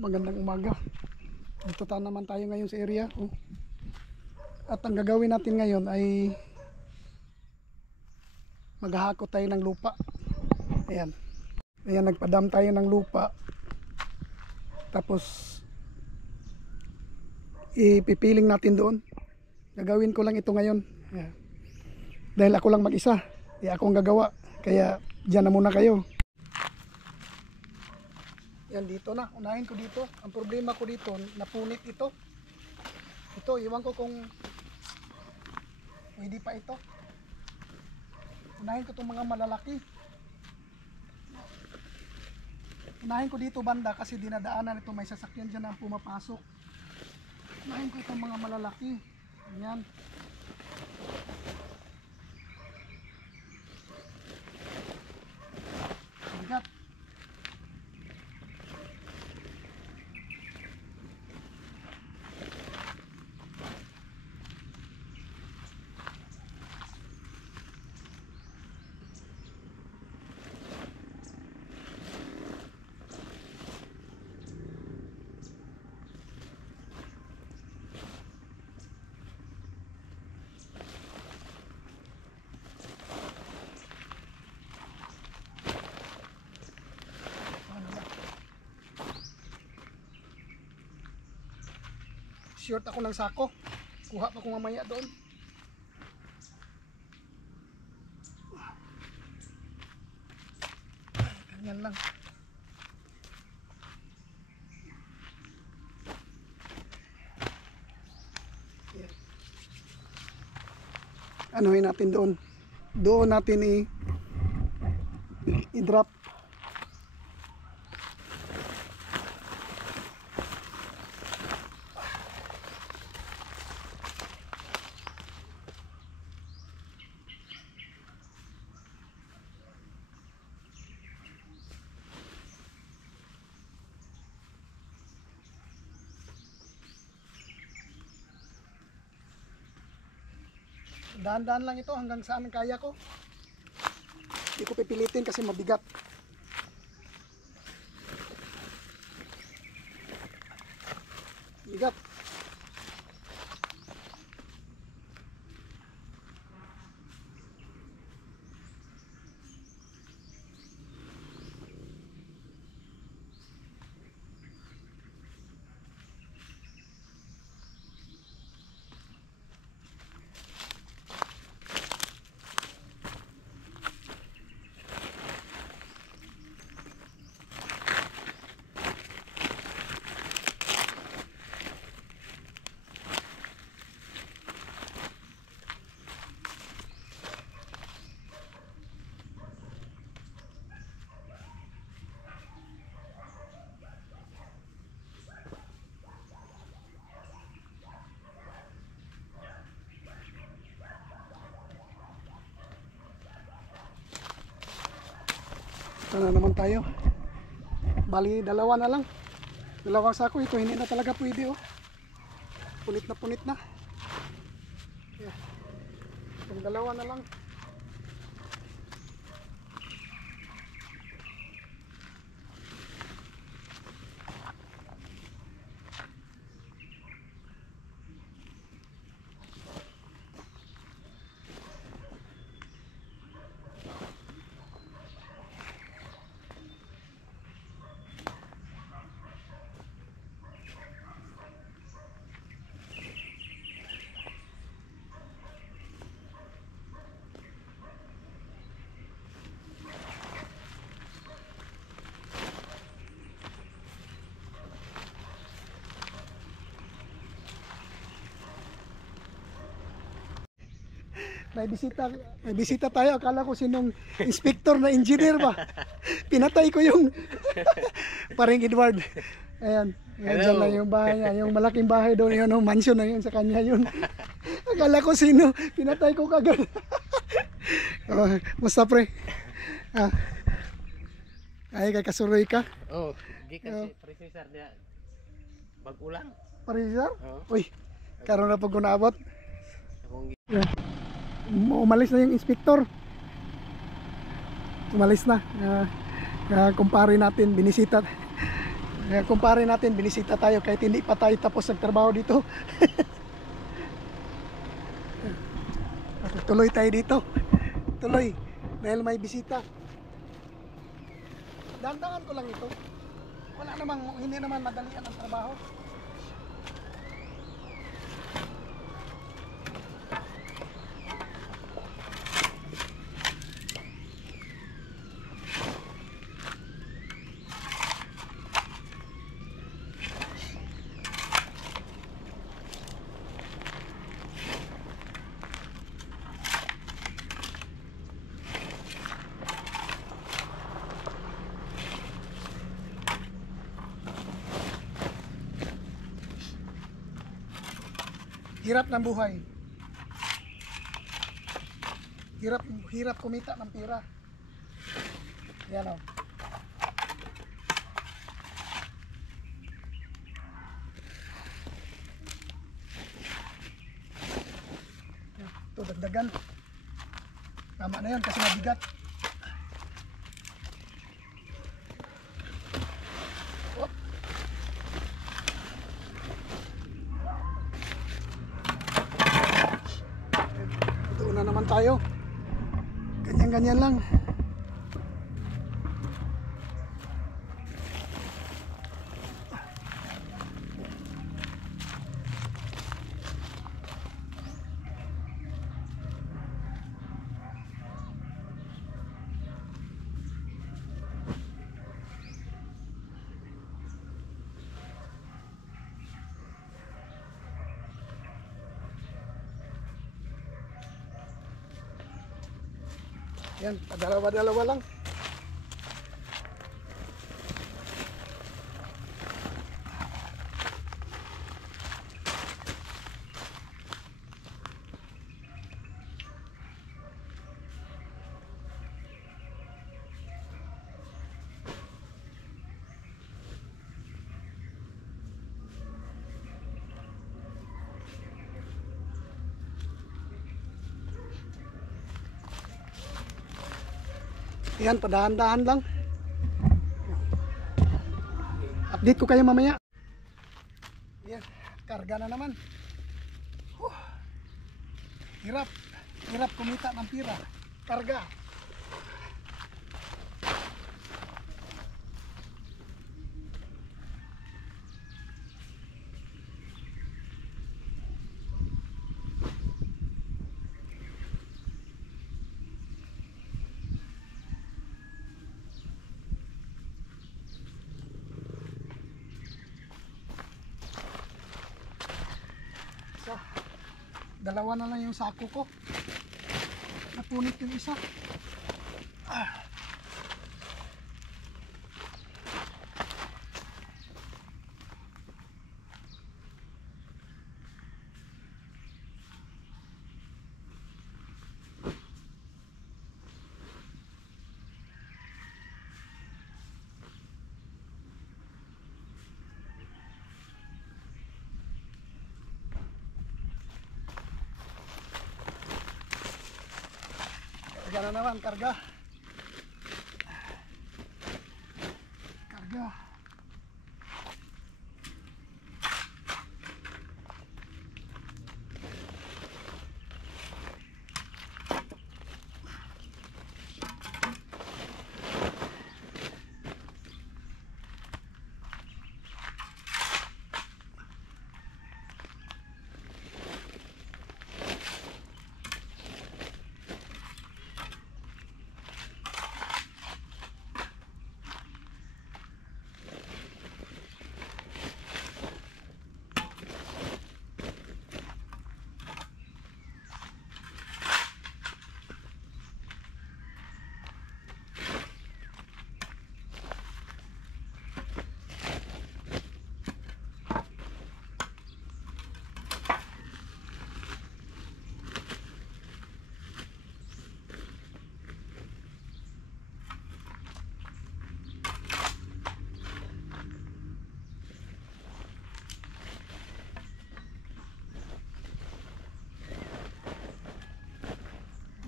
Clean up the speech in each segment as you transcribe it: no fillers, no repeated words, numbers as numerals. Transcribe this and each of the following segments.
Magandang umaga. Dito naman tayo ngayon sa area. At ang gagawin natin ngayon ay maghahakot tayo ng lupa. Ayan. Ayan, nagpadam tayo ng lupa. Tapos ipipiling natin doon. Gagawin ko lang ito ngayon. Ayan. Dahil ako lang mag-isa. Ako ang gagawa. Kaya dyan na muna kayo. Yan, dito na. Unahin ko dito. Ang problema ko dito, napunit ito. Ito, iwan ko kung pwede pa ito. Unahin ko itong mga malalaki. Unahin ko dito banda kasi dinadaanan ito. May sasakyan dyan ang pumapasok. Unahin ko itong mga malalaki. Yan. Bigat. Short ako ng sako. Kuha pa ko mamaya doon. Ganyan lang. Anuhin natin doon. Doon natin i-drop. Dahan-dahan lang ito hanggang saan kaya ko. Hindi ko pipilitin kasi mabigat. Bigat. Ito na naman tayo. Bali, dalawa na lang. Dalawang sako. Ito hindi na talaga pwede. Punit na punit na. Yeah. Itong dalawa na lang. May bisita tayo. Akala ko sinong inspector na engineer ba. Pinatay ko yung paring Edward. Ayan. Diyan lang yung bahay niya. Yung malaking bahay doon yun. Mansion na yun sa kanya yun. Akala ko sino. Pinatay ko kagad. Musta pre? Ay kay kasuroy ka? Oh, di kasi precisar dia bagulang. Precisar? Uy, karon na pag naabot. Umalis na yung inspector. Umalis na. Kumpare natin, binisita. Ngayon, kumpare natin, binisita tayo kahit hindi pa tayo tapos nagtrabaho dito. Tuloy tayo dito. Tuloy. Dahil may bisita. Dandangan ko lang ito. Wala namang, hindi naman madalian ang trabaho. Hirap ng buhay. Hirap kumita ng pera. Yan o. Ito, dagdagan. Tama na yan kasi mabigat. Doon na naman tayo. Ganyan-ganyan lang. Yan, padalawa-dalawa lang. Yan, padahan-dahan lang. Update ko kayo mamaya. Yan, karga na naman. Hirap. Hirap kumita ng pira. Karga. So, dalawa na lang yung sako ko. Napunit yung isa. Karga na naman, karga. Karga.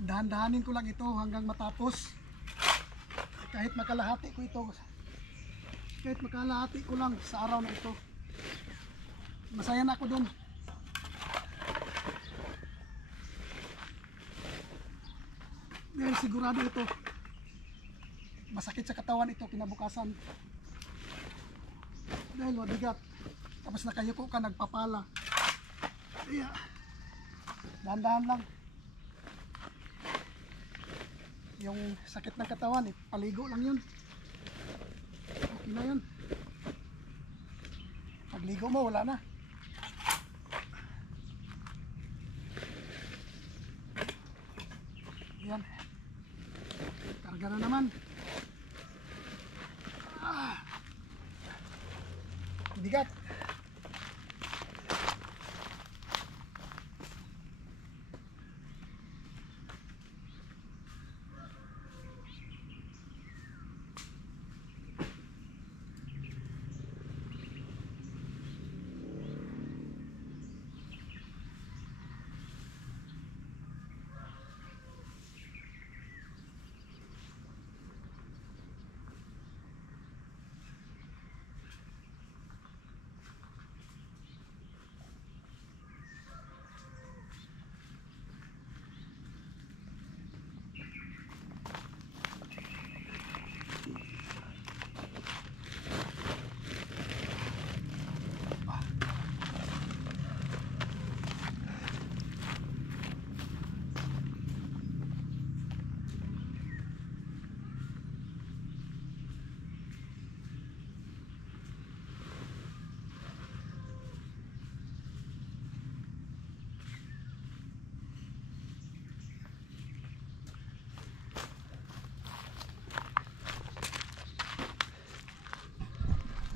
Dahan-dahanin ko lang ito hanggang matapos. Kahit makalahati ko ito, Kahit makalahati ko lang sa araw na ito. Masaya na ako dun. Dahil sigurado ito. Masakit sa katawan ito kinabukasan. Dahil mabigat. Tapos nakayuko ka, nagpapala. Kaya, dahan-dahan lang. Yung sakit ng katawan, paligo lang yun. Okay na yun. Pagligo mo, wala na. Yan. Karga na naman. Bigat.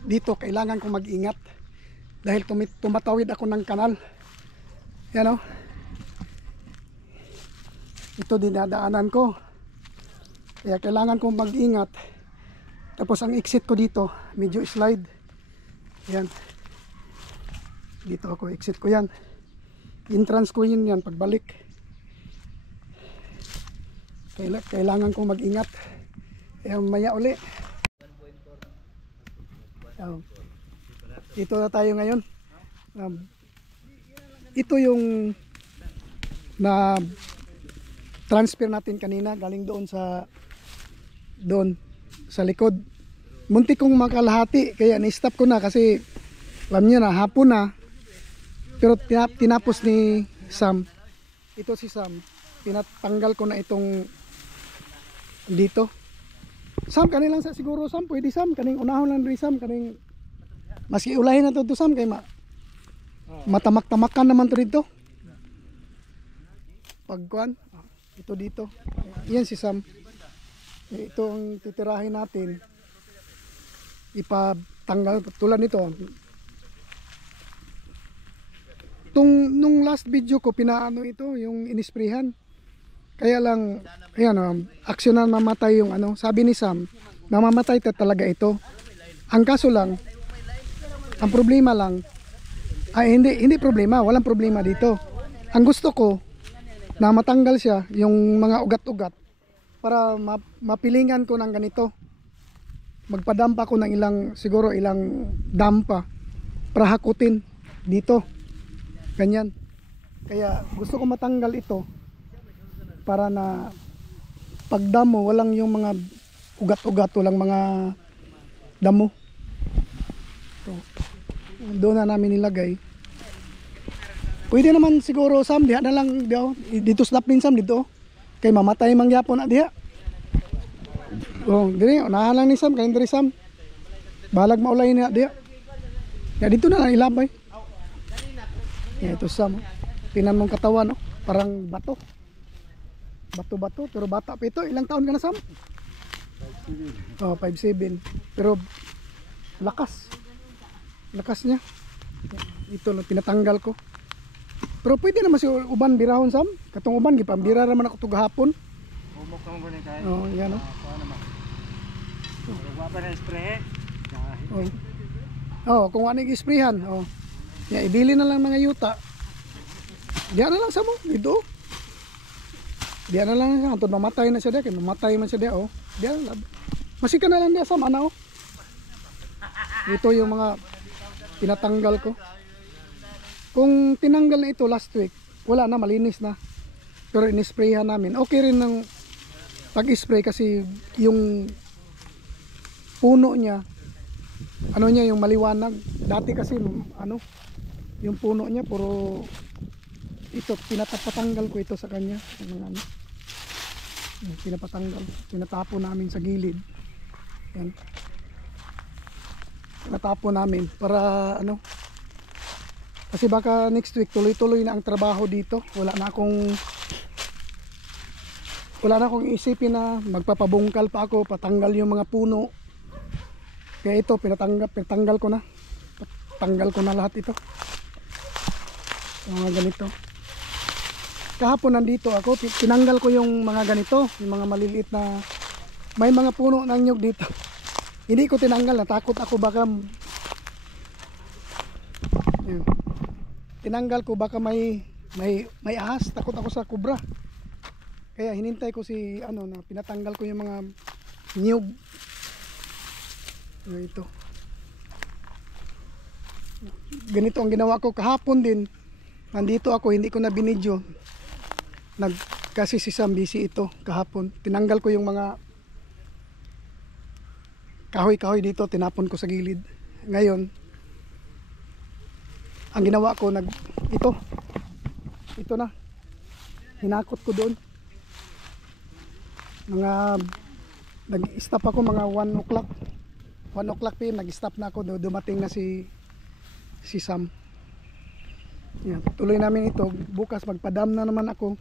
Dito kailangan kong mag-ingat dahil tumatawid ako ng kanal. Yan o. Ito dinadaanan ko. Kaya kailangan kong mag-ingat. Tapos ang exit ko dito, medyo slide. Yan. Dito ako, exit ko yan. Entrance ko yun yan, pagbalik. Kailangan kong mag-ingat. Kaya maya uli. Dito na tayo ngayon. Ito yung na transfer natin kanina galing doon sa likod. Muntik kong makalahati kaya ni-stop ko na kasi alam niyo na hapon na. Pero tinapos ni Sam. Ito si Sam. Pinatanggal ko na itong dito. Sam, kanin lang sa siguro Sam, pwede Sam, kaning unahon lang rin Sam, kaning maski ulahin na to Sam, kay matamak-tamakan naman to dito. Pagkuan, ito dito. Yan si Sam. Ito ang titirahin natin. Ipatanggal, tulad nito. Nung last video ko, pinaano ito, yung inisprehan. Kaya lang, ayan, aksyonan mamatay yung ano. Sabi ni Sam, mamamatay talaga ito. Ang kaso lang, ang problema lang, hindi problema, walang problema dito. Ang gusto ko, na matanggal siya, yung mga ugat-ugat, para mapilingan ko ng ganito. Magpadampa ko ng siguro ilang dampa, para hakutin dito. Ganyan. Kaya gusto ko matanggal ito, para na pagdamo walang yung mga ugat-ugat, walang mga damo. So, doon na namin nilagay. Pwede naman siguro Sam diha na lang dito stop din Sam dito. Kay mamatay mangyapon na diha. Oh, dire unahan lang ni Sam kay dire Sam. Balag maulay na diha. Ya dito na lang ilabay. Ito Sam. Tinan mong katawan no, parang bato. Bato-bato, pero bata pa ito. Ilang taon ka na Sam? 5'7". Oh, 5'7". Pero lakas. Lakas niya. Ito lang pinatanggal ko. Pero pwede naman si uban birahon Sam. Katong uban gipambira naman ako tugahapon. Umok ka mo ni kay. Oh, yan oh. Kuan naman. Wa pa na spray. Oh, kung ano i-sprayhan, oh. Ya ibili na lang mga yuta. Diyan na lang sa mo dito. Diyan na lang siya, antod mamatay na siya dia, kay mamatay man siya dia oh. Diyan. Masika na lang dia Sam ana oh. Ito yung mga tinatanggal ko. Kung tinanggal na ito last week, wala na, malinis na. Pero in-sprayhan namin. Okay rin ng pag-spray kasi yung puno niya, ano niya, yung maliwanag. Dati kasi ano, yung puno niya puro ito, pinatanggal ko ito sa kanya. Yung ano, pinapatanggal, pinatapo namin sa gilid. Yan. Pinatapo namin para ano, kasi baka next week tuloy-tuloy na ang trabaho dito. Wala na akong isipin na magpapabungkal pa ako, patanggal yung mga puno. Kaya ito pinatanggal ko na. Tanggal ko na lahat ito. Yung mga ganito. Kahapon nandito ako, tinanggal ko yung mga ganito, yung mga maliliit na may mga puno ng nyug dito. Hindi ko tinanggal, natakot ako baka yun. Tinanggal ko baka may ahas, takot ako sa kubra. Kaya hinintay ko si ano na pinatanggal ko yung mga nyug. Ito. Ganito ang ginawa ko kahapon din. Nandito ako, hindi ko na binidyo. Kasi si Sam busy ito kahapon. Tinanggal ko yung mga kahoy-kahoy dito, tinapon ko sa gilid. Ngayon, ang ginawa ko ito na. Hinakot ko doon. Nag-stop ako mga 1 o'clock. 1 o'clock PM, nag-stop na ako. Dumating na si Sam. Yan, tuloy namin ito. Bukas magpadam na naman ako.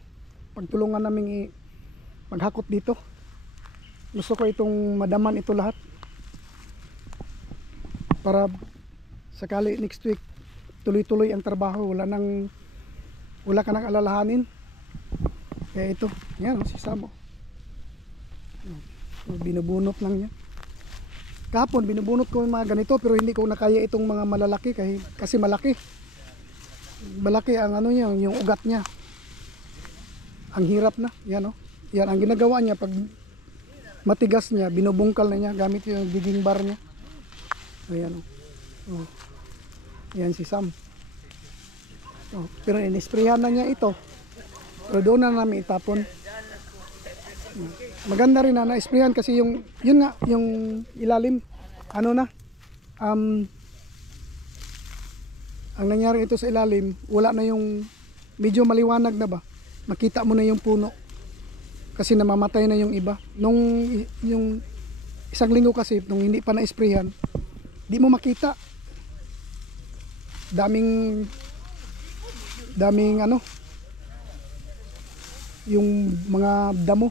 Pagtulungan namin maghakot dito. Gusto ko itong madaman ito lahat. Para sakali next week tuloy-tuloy ang trabaho. Wala ka nang alalahanin. Kaya ito, yan si Sam. Binubunot lang niya. Kahapon binubunot ko yung mga ganito pero hindi ko nakaya itong mga malalaki kasi malaki ang ano niya, yung ugat niya. Ang hirap na, yan yan ang ginagawa niya pag matigas niya, binubungkal na niya gamit yung digging bar niya. Ayan yan si Sam. Pero inisprayan na niya ito, pero doon na namin itapon. Maganda rin na na-sprayan kasi yun nga, yung ilalim ano na ang nangyari ito sa ilalim, wala na yung medyo maliwanag na ba, makita mo na yung puno kasi namamatay na yung iba yung isang linggo kasi nung hindi pa na-sprayan, di mo makita, daming ano, yung mga damo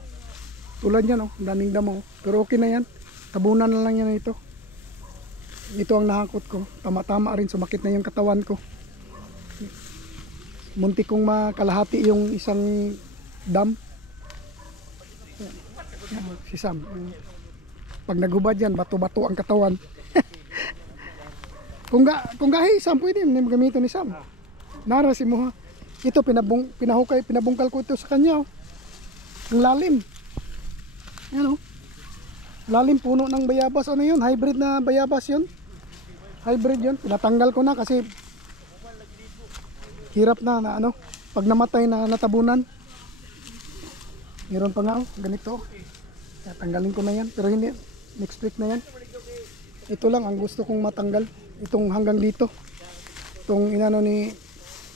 tulad yan, daming damo, pero okay na yan, tabunan na lang yan ito. Ito ang nahakot ko, tama-tama rin, sumakit na yung katawan ko. Muntik kong makalahati yung isang dam. Si Sam, pag nagubad yan, bato-bato ang katawan. kung gahi Sam, pwede gamitin ni Sam. Narasin mo ha. Ito pinabungkal ko ito sa kanya. Ang lalim. Yan lalim, puno ng bayabas. Ano yun? Hybrid na bayabas yun. Hybrid yun. Pinatanggal ko na kasi hirap na ano. Pag namatay na natabunan. Meron pa nga ganito. Tanggalin ko na yan. Pero hindi. Next week na yan. Ito lang ang gusto kong matanggal. Itong hanggang dito. Itong inano ni...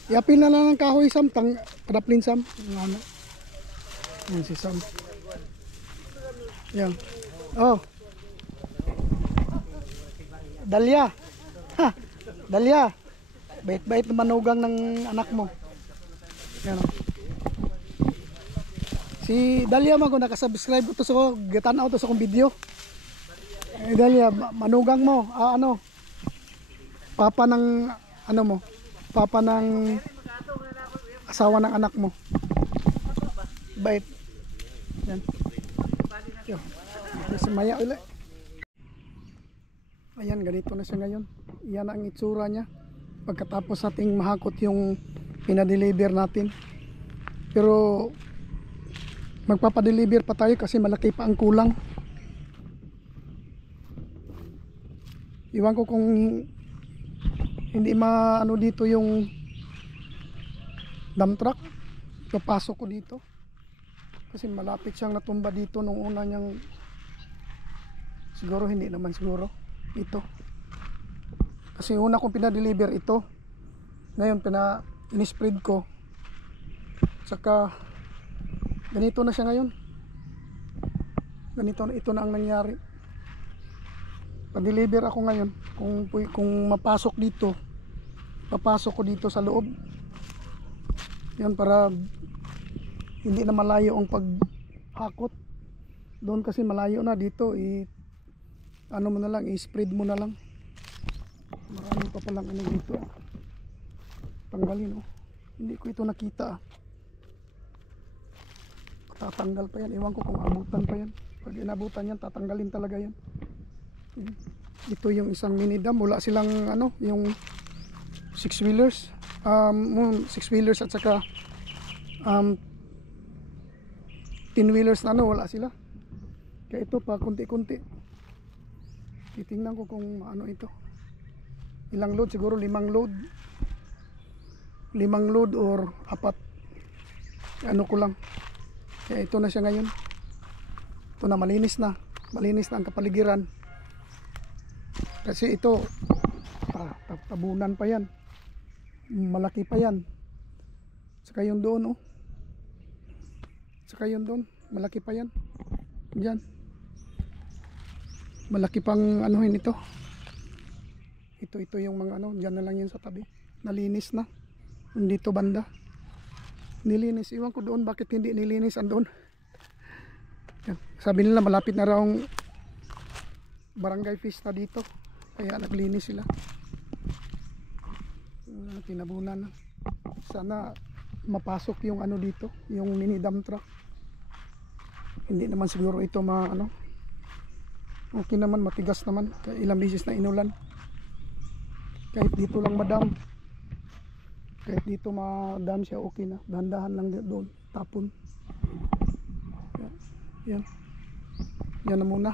Iapil na lang ng kahoy Sam. Kadaplin Sam. Ano. Yan si Sam. Yan. Dalia. Ha, Dalia. Bait-bait na manugang ng anak mo. Yan. Si Dalia man ko nakasubscribe ko to sa gitanaw to sa kong video. Dalia, manugang mo, ano? Papa ng ano mo? Papa ng asawa ng anak mo. Bait. Yan. Maya ulit. Ayan, ganito na siya ngayon. Yan ang itsura niya pagkatapos nating mahakot yung pinadeliver natin. Pero magpapadeliver pa tayo kasi malaki pa ang kulang. Iwan ko kung hindi maano dito yung dump truck, papasok ko dito kasi malapit siyang natumba dito nung una niyang, siguro hindi naman siguro ito, kasi una kong pinadeliver ito, ngayon in-spread ko, saka ganito na siya ngayon, ganito na, ito na ang nangyari. Pa-deliver ako ngayon, kung mapasok dito, papasok ko dito sa loob yan, para hindi na malayo ang paghakot doon, kasi malayo na dito, ano mo na lang, i-spread mo na lang. Marami pa palang ano dito, tanggalin, oh. Hindi ko ito nakita, tatanggal pa yan, iwan ko kung abutan pa yan. Pag inabutan yan, tatanggalin talaga yan. Ito yung isang mini dam, wala silang ano, yung 6-wheelers, 6-wheelers at saka 10-wheelers na ano, wala sila. Kaya ito pa konti-konti, titingnan ko kung ano ito, ilang load, siguro 5 load or 4, ano ko lang. Kaya ito na siya ngayon, ito na, malinis na ang kapaligiran. Kasi ito tabunan pa yan, malaki pa yan, saka yung doon, oh, saka yung doon, malaki pa yan, dyan malaki pang anuhin ito, ito yung mga ano, dyan na lang yun sa tabi, nalinis na. Dito banda nilinis, iwan ko doon bakit hindi nilinis andun. Sabi nila malapit na raw ang barangay fiesta dito, kaya naglinis sila. Tinabunan na. Sana mapasok yung ano dito, yung mini dump truck. Hindi naman siguro ito ano, okay naman, matigas naman, ilang beses na inulan. Kahit dito lang madam, kahit dito madam siya, okay na. Dahan-dahan lang doon, tapon. Yan na muna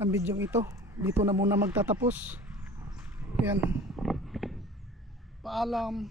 ang video ito, dito na muna magtatapos. Yan, paalam.